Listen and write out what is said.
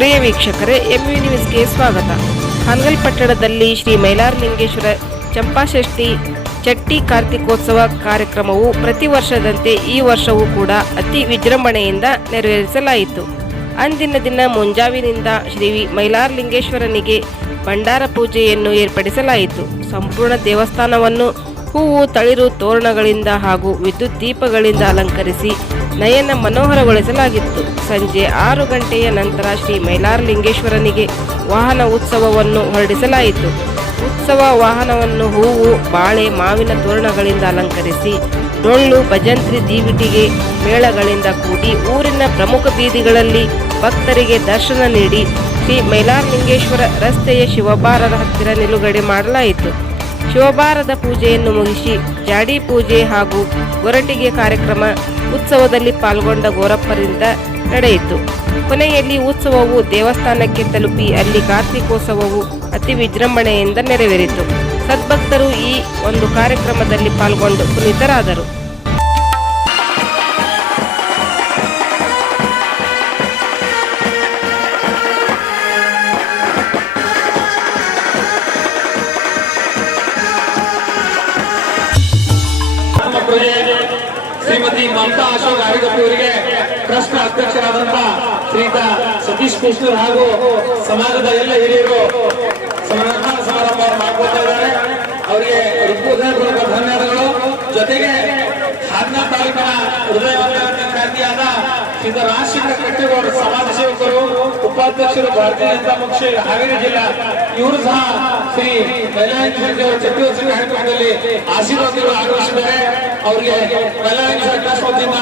ಪ್ರಿಯ ವೀಕ್ಷಕರೇ, ಎಂವಿ ನ್ಯೂಸ್ಗೆ ಸ್ವಾಗತ. ಹಾನಗಲ್ ಪಟ್ಟಣದಲ್ಲಿ ಶ್ರೀ ಮೈಲಾರಲಿಂಗೇಶ್ವರ ಚಂಪಾಷಷ್ಠಿ ಚಟ್ಟಿ ಕಾರ್ತಿಕೋತ್ಸವ ಕಾರ್ಯಕ್ರಮವು ಪ್ರತಿ ವರ್ಷದಂತೆ ಈ ವರ್ಷವೂ ಕೂಡ ಅತಿ ವಿಜೃಂಭಣೆಯಿಂದ ನೆರವೇರಿಸಲಾಯಿತು. ಅಂದಿನ ದಿನ ಮುಂಜಾವಿನಿಂದ ಶ್ರೀ ಮೈಲಾರಲಿಂಗೇಶ್ವರನಿಗೆ ಭಂಡಾರ ಪೂಜೆಯನ್ನು ಏರ್ಪಡಿಸಲಾಯಿತು. ಸಂಪೂರ್ಣ ದೇವಸ್ಥಾನವನ್ನು ಹೂವು, ತಳಿರು ತೋರಣಗಳಿಂದ ಹಾಗೂ ವಿದ್ಯುತ್ ದೀಪಗಳಿಂದ ಅಲಂಕರಿಸಿ ನಯನ ಮನೋಹರಗೊಳಿಸಲಾಗಿತ್ತು. ಸಂಜೆ 6 ಗಂಟೆಯ ನಂತರ ಶ್ರೀ ಮೈಲಾರಲಿಂಗೇಶ್ವರನಿಗೆ ವಾಹನ ಉತ್ಸವವನ್ನು ಹೊರಡಿಸಲಾಯಿತು. ಉತ್ಸವ ವಾಹನವನ್ನು ಹೂವು, ಬಾಳೆ, ಮಾವಿನ ತೋರಣಗಳಿಂದ ಅಲಂಕರಿಸಿ ಡೊಳ್ಳು, ಭಜಂತ್ರಿ, ದೀವಿಟಿಗೆ ಮೇಳಗಳಿಂದ ಕೂಡಿ ಊರಿನ ಪ್ರಮುಖ ಬೀದಿಗಳಲ್ಲಿ ಭಕ್ತರಿಗೆ ದರ್ಶನ ನೀಡಿ ಶ್ರೀ ಮೈಲಾರಲಿಂಗೇಶ್ವರ ರಸ್ತೆಯ ಶಿವಬಾರದ ಹತ್ತಿರ ನಿಲುಗಡೆ ಮಾಡಲಾಯಿತು. ಶಿವಬಾರದ ಪೂಜೆಯನ್ನು ಮುಗಿಸಿ ಜಾಡಿ ಪೂಜೆ ಹಾಗೂ ಗೊರಟಿಗೆ ಕಾರ್ಯಕ್ರಮ ಉತ್ಸವದಲ್ಲಿ ಪಾಲ್ಗೊಂಡ ಗೋರಪ್ಪರಿಂದ ನಡೆಯಿತು. ಕೊನೆಯಲ್ಲಿ ಉತ್ಸವವು ದೇವಸ್ಥಾನಕ್ಕೆ ತಲುಪಿ ಅಲ್ಲಿ ಕಾರ್ತಿಕೋತ್ಸವವು ಅತಿ ವಿಜೃಂಭಣೆಯಿಂದ ನೆರವೇರಿತು. ಸದ್ಭಕ್ತರು ಈ ಒಂದು ಕಾರ್ಯಕ್ರಮದಲ್ಲಿ ಪಾಲ್ಗೊಂಡು ಪುನೀತರಾದರು. ಶ್ರೀಮತಿ ಮಮತಾ ಅಶೋಕ್ ಆರಿಗಪ್ಪಿ ಅವರಿಗೆ ಟ್ರಸ್ಟ್ ಅಧ್ಯಕ್ಷರಾದಂತಹ ಶ್ರೀಯುತ ಸತೀಶ್ ಕೃಷ್ಣರ್ ಹಾಗೂ ಸಮಾಜದ ಎಲ್ಲ ಹಿರಿಯರು ಸಮಾರಂಭ ಮಾಡ್ಕೊಳ್ತಾ ಇದ್ದಾರೆ. ಅವರಿಗೆ ಹೃದಯಪೂರ್ವಕ ಧನ್ಯವಾದಗಳು. ಜೊತೆಗೆ ಹಾನಗಲ್ ತಾಲೂಕಿನ ಹೃದಯಕಾಂತಿಯಾದ ಶ್ರೀಯುತ ರಾಜಶೇಖರ ಕಟ್ಟೇಗೌಡ ಸಮಾಜ ಸೇವಕರು, ಉಪಾಧ್ಯಕ್ಷರು, ಭಾರತೀಯ ಜನತಾ ಪಕ್ಷ ಹಾವೇರಿ ಜಿಲ್ಲಾ, ಇವರು ಸಹ ಶ್ರೀ ಮೈಲಾರಲಿಂಗೇಶ್ವರ ಚತುರ್ವೇದಿ ಕಾರ್ಯಕ್ರಮದಲ್ಲಿ ಆಶೀರ್ವಾದಗಳು ಆಗಮಿಸಿದ್ದಾರೆ. ಅವರಿಗೆ ಮೈಲಾರಲಿಂಗೇಶ್ವರ ಟ್ರಸ್ಟ್ ವತಿಯಿಂದ